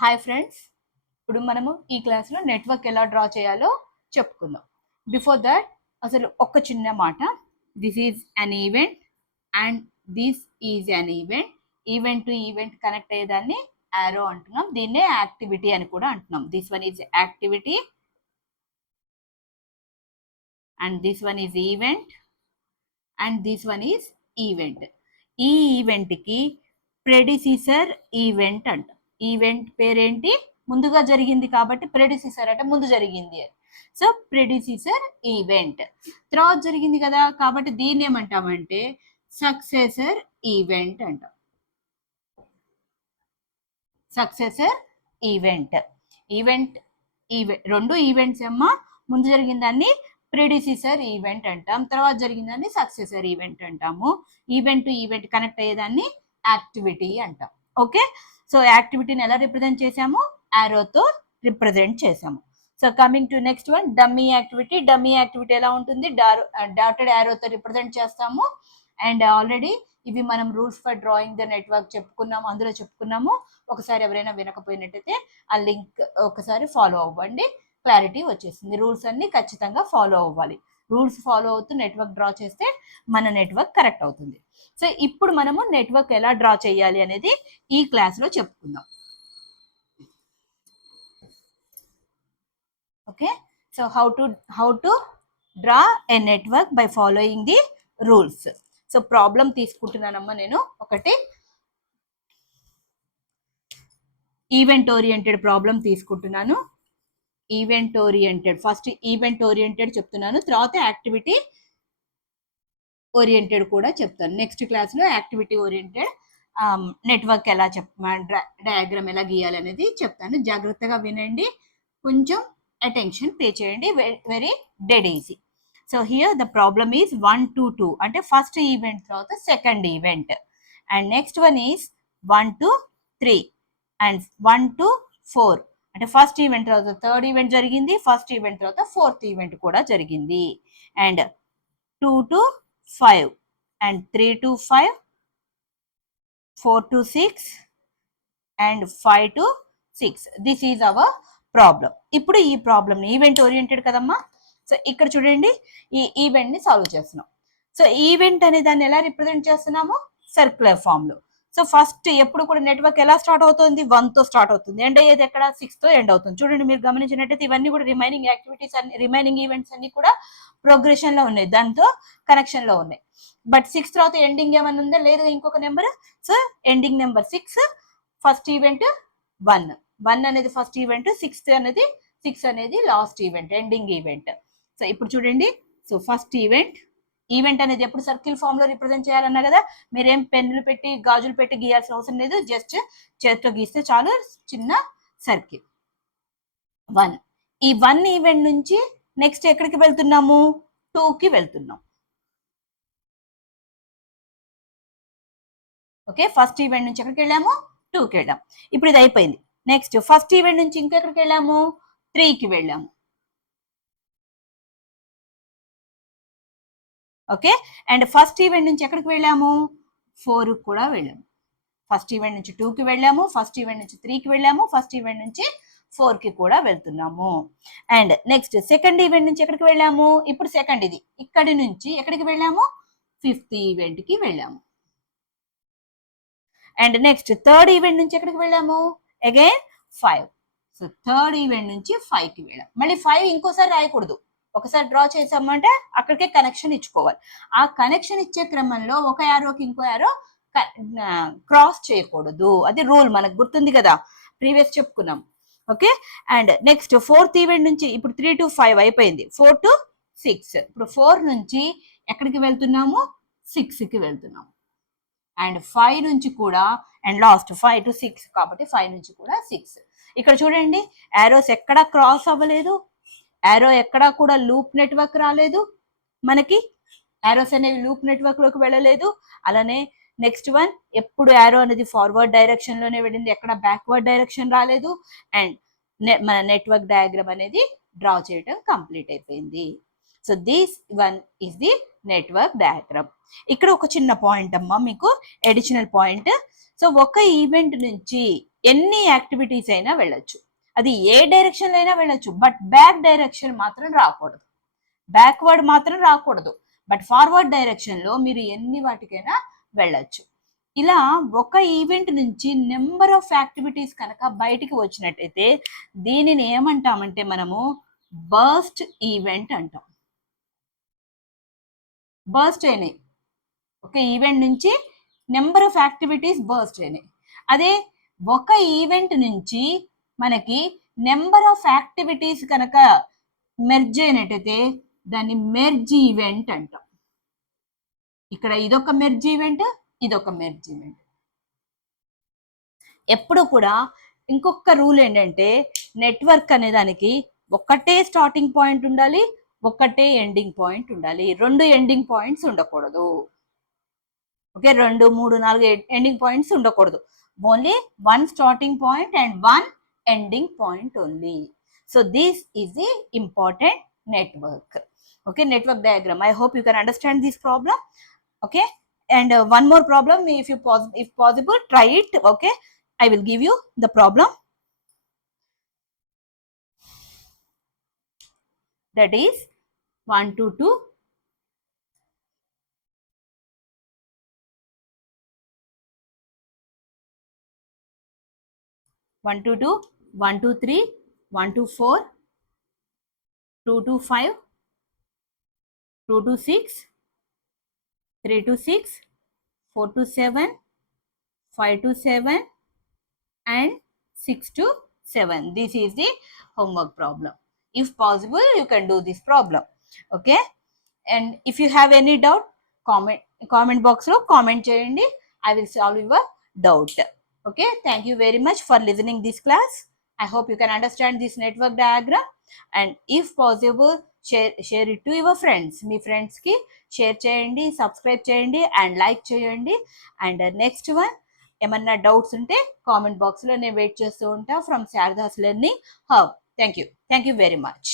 Hi friends, ఇప్పుడు మనము ఈ క్లాస్లో నెట్వర్క్ ఎలా డ్రా చేయాలో చెప్పుకుందాం. బిఫోర్ దట్ అసలు ఒక చిన్న మాట, this is an event and this is an event. Event to event connect అయ్యేదాన్ని యారో అంటున్నాం, దీన్నే యాక్టివిటీ అని కూడా అంటున్నాం. This one is activity and this one is event and this one is event. ఈ ఈవెంట్కి ప్రెడిసిసర్ ఈవెంట్ అంట. ఈవెంట్ పేరేంటి? ముందుగా జరిగింది కాబట్టి ప్రెడిసిసర్ అంటే ముందు జరిగింది అని. So predecessor event. తర్వాత జరిగింది కదా కాబట్టి దీన్ని ఏమంటామంటే సక్సెసర్ ఈవెంట్ అంటాం. Successor event. ఈవెంట్ రెండు ఈవెంట్స్ అమ్మా. ముందు జరిగిన దాన్ని ప్రెడిసిసర్ ఈవెంట్ అంటాం, తర్వాత జరిగిందాన్ని సక్సెసర్ ఈవెంట్ అంటాము. ఈవెంట్ టు ఈవెంట్ కనెక్ట్ అయ్యేదాన్ని యాక్టివిటీ అంటాం. ఓకే, సో యాక్టివిటీని ఎలా రిప్రజెంట్ చేసాము? యారోతో రిప్రజెంట్ చేసాము. So coming to next one, dummy activity. Dummy activity ఎలా ఉంటుంది? డాటెడ్ యారోతో రిప్రజెంట్ చేస్తాము. అండ్ ఆల్రెడీ ఇవి మనం rules for drawing the network చెప్పుకున్నాము, అందులో చెప్పుకున్నాము. ఒకసారి ఎవరైనా వినకపోయినట్టయితే ఆ లింక్ ఒకసారి ఫాలో అవ్వండి, క్లారిటీ వచ్చేసింది. రూల్స్ అన్ని ఖచ్చితంగా ఫాలో అవ్వాలి. రూల్స్ ఫాలో అవుతూ నెట్వర్క్ డ్రా చేస్తే మన నెట్వర్క్ కరెక్ట్ అవుతుంది. సో ఇప్పుడు మనము నెట్వర్క్ ఎలా డ్రా చేయాలి అనేది ఈ క్లాస్లో చెప్పుకుందాం. Okay, so how to draw a network by following the rules. So problem తీసుకుంటున్నానమ్మా నేను. ఒకటి ఈవెంట్ ఓరియంటెడ్ ప్రాబ్లం తీసుకుంటున్నాను. Event oriented, first event oriented చెప్తున్నాను, తర్వాత యాక్టివిటీ ఓరియంటెడ్ కూడా చెప్తాను. నెక్స్ట్ క్లాస్లో యాక్టివిటీ ఓరియంటెడ్ నెట్వర్క్ ఎలా డయాగ్రామ్ ఎలా గీయాలి అనేది చెప్తాను. జాగ్రత్తగా వినండి, కొంచెం అటెన్షన్ పే చేయండి. Very dead easy. So here the problem is 1 to 2 అంటే ఫస్ట్ ఈవెంట్ తర్వాత second event, and next one is 1 to 3 and 1 to 4 అంటే ఫస్ట్ ఈవెంట్ తర్వాత థర్డ్ ఈవెంట్ జరిగింది, ఫస్ట్ ఈవెంట్ తర్వాత ఫోర్త్ ఈవెంట్ కూడా జరిగింది. And 2 to 5 and 3 to 5, 4 to 6 and 5 to 6. This is our problem. ఇప్పుడు ఈ ప్రాబ్లమ్ ఈవెంట్ ఓరియంటెడ్ కదమ్మా. So ఇక్కడ చూడండి, ఈ ఈవెంట్ ని సాల్వ్ చేస్తున్నాం. సో ఈవెంట్ అనే దాన్ని ఎలా రిప్రజెంట్ చేస్తున్నాము? సర్క్యులర్ ఫామ్ లో. సో ఫస్ట్ ఎప్పుడు కూడా నెట్వర్క్ ఎలా స్టార్ట్ అవుతుంది? 1 తో స్టార్ట్ అవుతుంది. ఎండ్ అయ్యేది ఎక్కడ? 6 తో ఎండ్ అవుతుంది. చూడండి, మీరు గమనించినట్టయితే ఇవన్నీ కూడా రిమైనింగ్ యాక్టివిటీస్ అన్ని, రిమైనింగ్ ఈవెంట్స్ అన్ని కూడా ప్రోగ్రెషన్ లో ఉన్నాయి, దాంతో కనెక్షన్ లో ఉన్నాయి. బట్ 6 తర్వాత ఎండింగ్ ఏమైనా ఉందా? లేదు, ఇంకొక number. So ending number 6. First event 1 అనేది ఫస్ట్ ఈవెంట్, 6 అనేది last event, ending event. So ఇప్పుడు చూడండి, సో ఫస్ట్ ఈవెంట్ అనేది ఎప్పుడు సర్కిల్ ఫామ్ లో రిప్రజెంట్ చేయాలన్నా కదా. మీరేం పెన్నులు పెట్టి గాజులు పెట్టి గీయాల్సిన అవసరం లేదు, జస్ట్ చేతితో గీస్తే చాలు. చిన్న సర్కిల్ 1. ఈ 1 ఈవెంట్ నుంచి నెక్స్ట్ ఎక్కడికి వెళ్తున్నాము? 2కి వెళ్తున్నాం. ఓకే, ఫస్ట్ ఈవెంట్ నుంచి ఎక్కడికి వెళ్ళాము? 2కి వెళ్ళాం. ఇప్పుడు ఇది అయిపోయింది. నెక్స్ట్ ఫస్ట్ ఈవెంట్ నుంచి ఇంకెక్కడికి వెళ్ళాము? 3కి వెళ్ళాము. ఓకే, అండ్ ఫస్ట్ ఈవెంట్ నుంచి ఎక్కడికి వెళ్ళాము? 4కి కూడా వెళ్ళాము. ఫస్ట్ ఈవెంట్ నుంచి 2కి వెళ్ళాము, ఫస్ట్ ఈవెంట్ నుంచి 3కి వెళ్ళాము, ఫస్ట్ ఈవెంట్ నుంచి 4కి కూడా వెళ్తున్నాము. అండ్ నెక్స్ట్ సెకండ్ ఈవెంట్ నుంచి ఎక్కడికి వెళ్ళాము? ఇప్పుడు సెకండ్ ఇది, ఇక్కడి నుంచి ఎక్కడికి వెళ్ళాము? 5th ఈవెంట్కి వెళ్ళాము. అండ్ నెక్స్ట్ థర్డ్ ఈవెంట్ నుంచి ఎక్కడికి వెళ్ళాము? అగైన్ 5. సో థర్డ్ ఈవెంట్ నుంచి 5కి వెళ్ళాము. మళ్ళీ 5 ఇంకోసారి రాయకూడదు, ఒకసారి డ్రా చేసామంటే అక్కడికే కనెక్షన్ ఇచ్చుకోవాలి. ఆ కనెక్షన్ ఇచ్చే క్రమంలో ఒక యారోకి ఇంకో యారో క్రాస్ చేయకూడదు, అది రూల్. మనకు గుర్తుంది కదా, ప్రీవియస్ చెప్పుకున్నాం. Okay, and next fourth event నుంచి ఇప్పుడు 3 to 5 అయిపోయింది, 4 to 6. ఇప్పుడు 4 నుంచి ఎక్కడికి వెళ్తున్నాము? 6కి వెళ్తున్నాము. అండ్ 5 నుంచి కూడా, అండ్ లాస్ట్ 5 to 6 కాబట్టి 5 నుంచి కూడా 6. ఇక్కడ చూడండి, యారోస్ ఎక్కడా క్రాస్ అవ్వలేదు, యారో ఎక్కడా కూడా లూప్ నెట్వర్క్ రాలేదు మనకి, యారోస్ అనేవి లూప్ నెట్వర్క్ లోకి వెళ్ళలేదు. అలానే నెక్స్ట్ వన్, ఎప్పుడు యారో అనేది ఫార్వర్డ్ డైరెక్షన్ లోనే వెళ్ళింది, ఎక్కడ బ్యాక్వర్డ్ డైరెక్షన్ రాలేదు. అండ్ మన నెట్వర్క్ డయాగ్రామ్ అనేది డ్రా చేయడం కంప్లీట్ అయిపోయింది. So this one is the network diagram. ఇక్కడ ఒక చిన్న పాయింట్ అమ్మా, మీకు అడిషనల్ పాయింట్. సో ఒక ఈవెంట్ నుంచి ఎన్ని యాక్టివిటీస్ అయినా వెళ్ళొచ్చు, అది ఏ డైరెక్షన్ అయినా వెళ్ళొచ్చు, బట్ బ్యాక్ డైరెక్షన్ మాత్రం రాకూడదు, బ్యాక్వర్డ్ మాత్రం రాకూడదు, బట్ ఫార్వర్డ్ డైరెక్షన్ లో మీరు ఎన్ని వాటికైనా వెళ్ళొచ్చు. ఇలా ఒక ఈవెంట్ నుంచి నెంబర్ ఆఫ్ యాక్టివిటీస్ కనుక బయటికి వచ్చినట్టయితే దీనిని ఏమంటామంటే మనము బర్స్ట్ ఈవెంట్ అంటాం. బర్స్ట్ అయినాయి, ఒక ఈవెంట్ నుంచి నెంబర్ ఆఫ్ యాక్టివిటీస్ బర్స్ట్ అయినాయి. అదే ఒక ఈవెంట్ నుంచి మనకి నెంబర్ ఆఫ్ యాక్టివిటీస్ కనుక మెర్జ్ అయినట్టయితే దాన్ని మెర్జ్ ఈవెంట్ అంటాం. ఇక్కడ ఇదొక మెర్జ్ ఈవెంట్, ఇదొక మెర్జ్ ఈవెంట్. ఎప్పుడు కూడా ఇంకొక రూల్ ఏంటంటే నెట్వర్క్ అనే దానికి ఒకటే స్టార్టింగ్ పాయింట్ ఉండాలి, ఒకటే ఎండింగ్ పాయింట్ ఉండాలి, రెండు ఎండింగ్ పాయింట్స్ ఉండకూడదు. ఓకే, 2, 3, 4 ఎండింగ్ పాయింట్స్ ఉండకూడదు. Only one starting point and one ending point only. So this is the important network. Okay, network diagram. I hope you can understand this problem. Okay, and one more problem, if possible try it. Okay, I will give you the problem. That is 1 to 2. 1 to 2, 1 to 3, 1 to 4, 2 to 5, 2 to 6, 3 to 6, 4 to 7, 5 to 7, and 6 to 7. This is the homework problem. If possible, you can do this problem. Okay, and if you have any doubt, comment box lo comment cheyandi. I will solve your doubt. Okay, thank you very much for listening this class. I hope you can understand this network diagram, and if possible share it to your friends. Me friends కి share చేయండి, subscribe చేయండి and like చేయండి. And next one ఏమన్నా doubts ఉంటే comment box లో నేను wait చేస్తూ ఉంటా from Sharada's learning hub. Thank you very much.